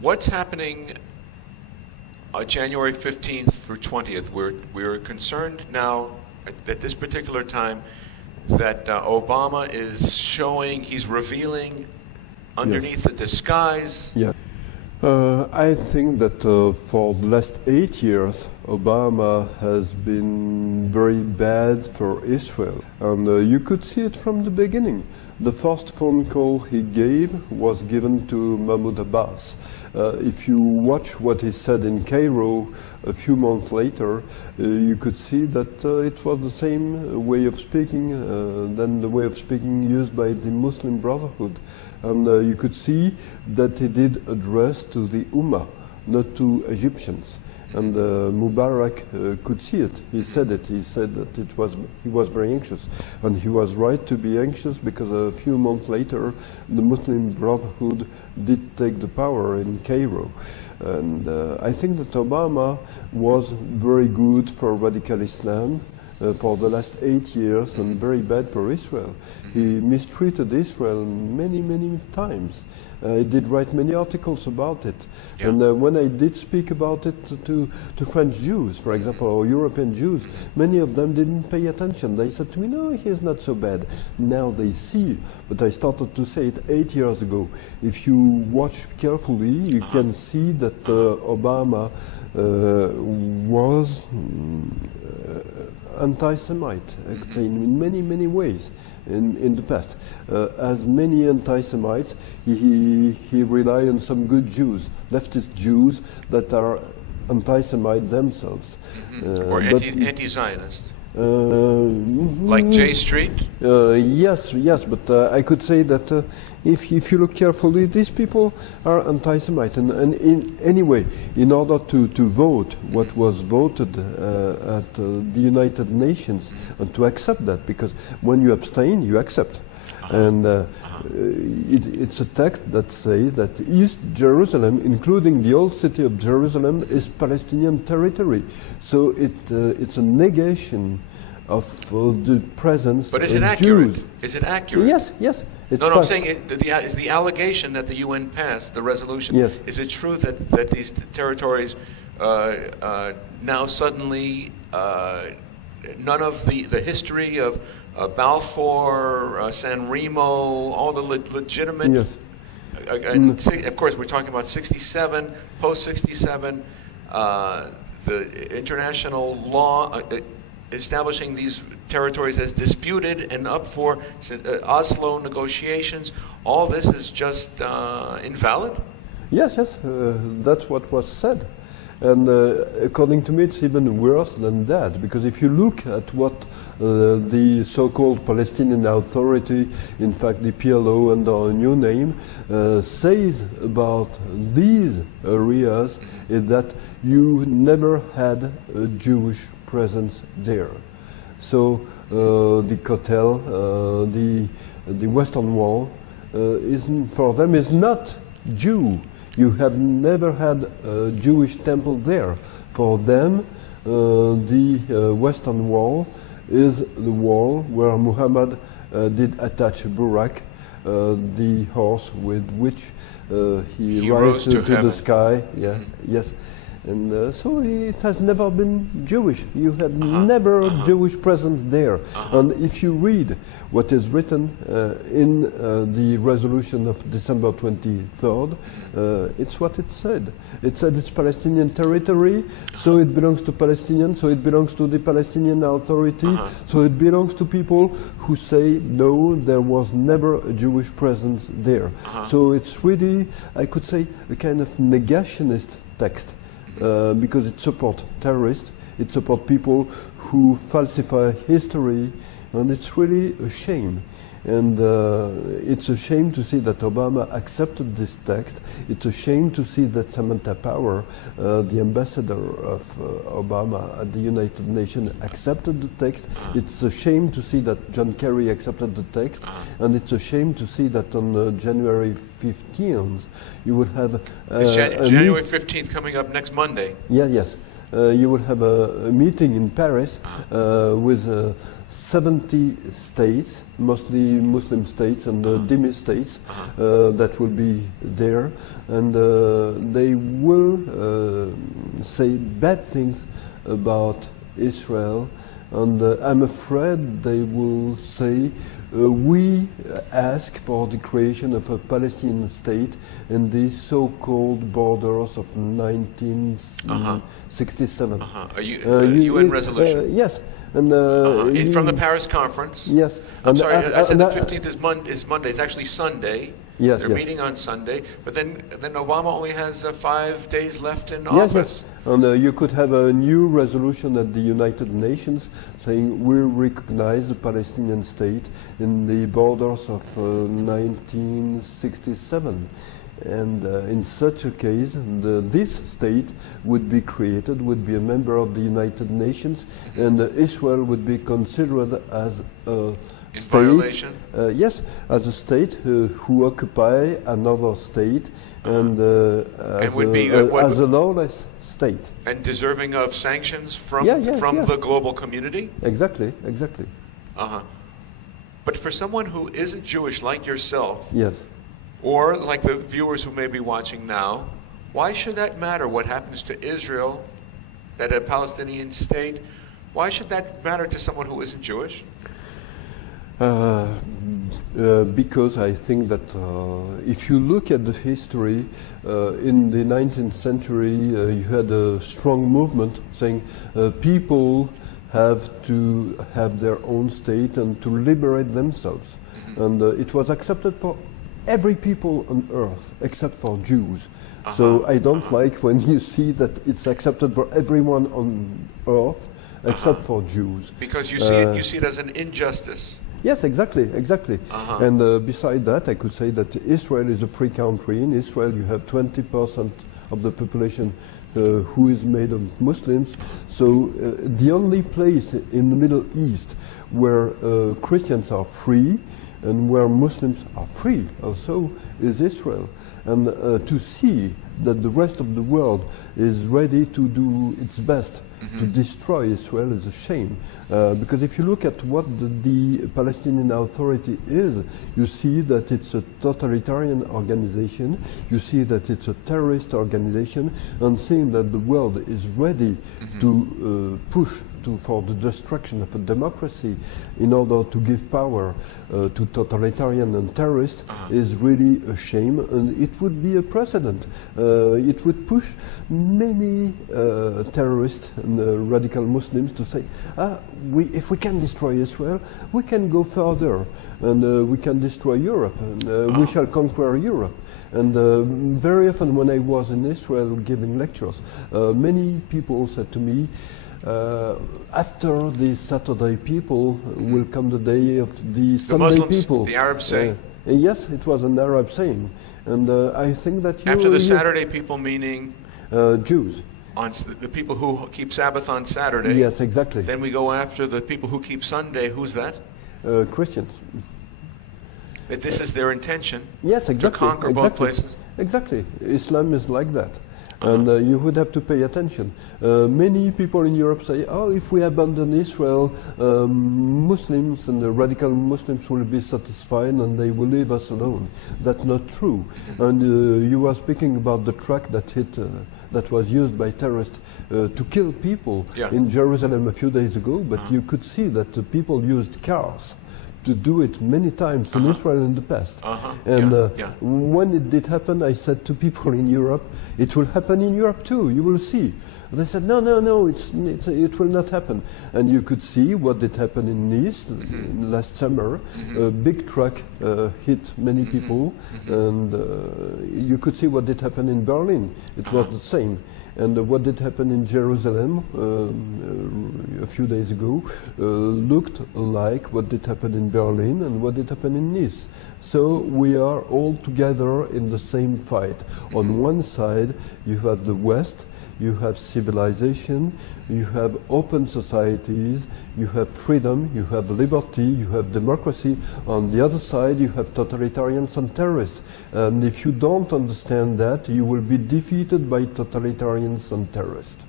what's happening January 15th through 20th? We're concerned now at this particular time that Obama is showing, he's revealing underneath the disguise. Yeah. I think that for the last 8 years, Obama has been very bad for Israel. And you could see it from the beginning. The first phone call he gave was given to Mahmoud Abbas. If you watch what he said in Cairo a few months later, you could see that it was the same way of speaking than the way of speaking used by the Muslim Brotherhood. And you could see that he did address to the Ummah, not to Egyptians. And Mubarak could see it. He said it. He said that he was very anxious. And he was right to be anxious because a few months later, the Muslim Brotherhood did take the power in Cairo. And I think that Obama was very good for radical Islam for the last 8 years and very bad for Israel. He mistreated Israel many, many times. I did write many articles about it. Yeah. And when I did speak about it to French Jews, for example, or European Jews, many of them didn't pay attention. They said to me, no, he's not so bad. Now they see, but I started to say it 8 years ago. If you watch carefully, you can see that Obama was anti-Semite, actually, in many, many ways. In the past. As many anti-Semites, he relied on some good Jews, leftist Jews that are anti-Semite themselves. Or anti-Zionist. Like J Street? Yes, but I could say that if you look carefully, these people are anti-Semite. And anyway, in order to vote what was voted at the United Nations, and to accept that, because when you abstain, you accept. And it's a text that says that East Jerusalem, including the old city of Jerusalem, is Palestinian territory. So it's a negation of the presence But is of it accurate? Jews. Is it accurate? Yes. No, I'm saying is the allegation that the UN passed, the resolution, yes. Is it true that these territories now suddenly none of the history of Balfour, San Remo, all the legitimate, yes. And of course we're talking about 67, post-67, the international law establishing these territories as disputed and up for Oslo negotiations, all this is just invalid? Yes, that's what was said. And according to me, it's even worse than that, because if you look at what the so-called Palestinian Authority, in fact the PLO under a new name, says about these areas, is that you never had a Jewish presence there. So the Kotel, the Western Wall, for them is not Jew. You have never had a Jewish temple there. For them, the Western Wall is the wall where Muhammad did attach Burak, the horse with which he rose to the sky. Yeah, yes. And so it has never been Jewish. You had never a Jewish presence there. And if you read what is written in the resolution of December 23rd, it's what it said. It said it's Palestinian territory, so it belongs to Palestinians, so it belongs to the Palestinian Authority, so it belongs to people who say, no, there was never a Jewish presence there. So it's really, I could say, a kind of negationist text. Because it supports terrorists, it supports people who falsify history, and it's really a shame. And it's a shame to see that Obama accepted this text. It's a shame to see that Samantha Power, the ambassador of Obama at the United Nations, accepted the text. It's a shame to see that John Kerry accepted the text. And it's a shame to see that on January 15th, you would have... Is January 15th coming up next Monday? Yeah, yes. you will have a meeting in Paris with 70 states, mostly Muslim states and dhimmi states, that will be there, and they will say bad things about Israel, and I'm afraid they will say we ask for the creation of a Palestinian state in these so-called borders of 1967. A UN resolution? Yes. And from the Paris conference? Yes. I'm sorry, I said the 15th is Monday. It's actually Sunday. Yes, They're yes. meeting on Sunday, but then Obama only has 5 days left in Yes, office. yes. And you could have a new resolution at the United Nations saying we recognize the Palestinian state in the borders of 1967. And in such a case, this state would be created, would be a member of the United Nations, and Israel would be considered as a In state, violation? Yes, as a state who occupy another state, and would be, as a lawless state. And deserving of sanctions from Yeah. the global community? Exactly, exactly. But for someone who isn't Jewish like yourself, Yes. or like the viewers who may be watching now, why should that matter what happens to Israel, that a Palestinian state? Why should that matter to someone who isn't Jewish? Because I think that if you look at the history, in the 19th century you had a strong movement saying people have to have their own state and to liberate themselves. And it was accepted for every people on earth except for Jews. So I don't like when you see that it's accepted for everyone on earth except for Jews. Because you see it as an injustice. Yes, exactly, exactly. And beside that, I could say that Israel is a free country. In Israel, you have 20% of the population who is made of Muslims. So the only place in the Middle East where Christians are free and where Muslims are free also is Israel. And to see that the rest of the world is ready to do its best to destroy Israel is a shame. Because if you look at what the Palestinian Authority is, you see that it's a totalitarian organization, you see that it's a terrorist organization, and seeing that the world is ready to push for the destruction of a democracy in order to give power to totalitarian and terrorists is really a shame, and it would be a precedent. It would push many terrorists and radical Muslims to say, if we can destroy Israel, we can go further, and we can destroy Europe, and we shall conquer Europe. And very often when I was in Israel giving lectures, many people said to me, after the Saturday people will come the day of the Sunday Muslims, people. the Arabs say? Yes, it was an Arab saying. And I think that After the Saturday people meaning? Jews. On the people who keep Sabbath on Saturday. Yes, exactly. Then we go after the people who keep Sunday. Who's that? Christians. That this is their intention. Yes, exactly. To conquer both places. Exactly. Islam is like that. And you would have to pay attention. Many people in Europe say, if we abandon Israel, Muslims and the radical Muslims will be satisfied and they will leave us alone. That's not true. And you were speaking about the truck that hit, that was used by terrorists to kill people in Jerusalem a few days ago, but you could see that the people used cars to do it many times in Israel in the past. And when it did happen, I said to people in Europe, it will happen in Europe too, you will see. And they said, no, it will not happen. And you could see what did happen in Nice last summer. A big truck hit many people, and you could see what did happen in Berlin. It was the same. And what did happen in Jerusalem a few days ago looked like what did happen in Berlin and what did happen in Nice. So we are all together in the same fight. On one side, you have the West, you have civilization, you have open societies, you have freedom, you have liberty, you have democracy. On the other side, you have totalitarians and terrorists. And if you don't understand that, you will be defeated by totalitarians and terrorists.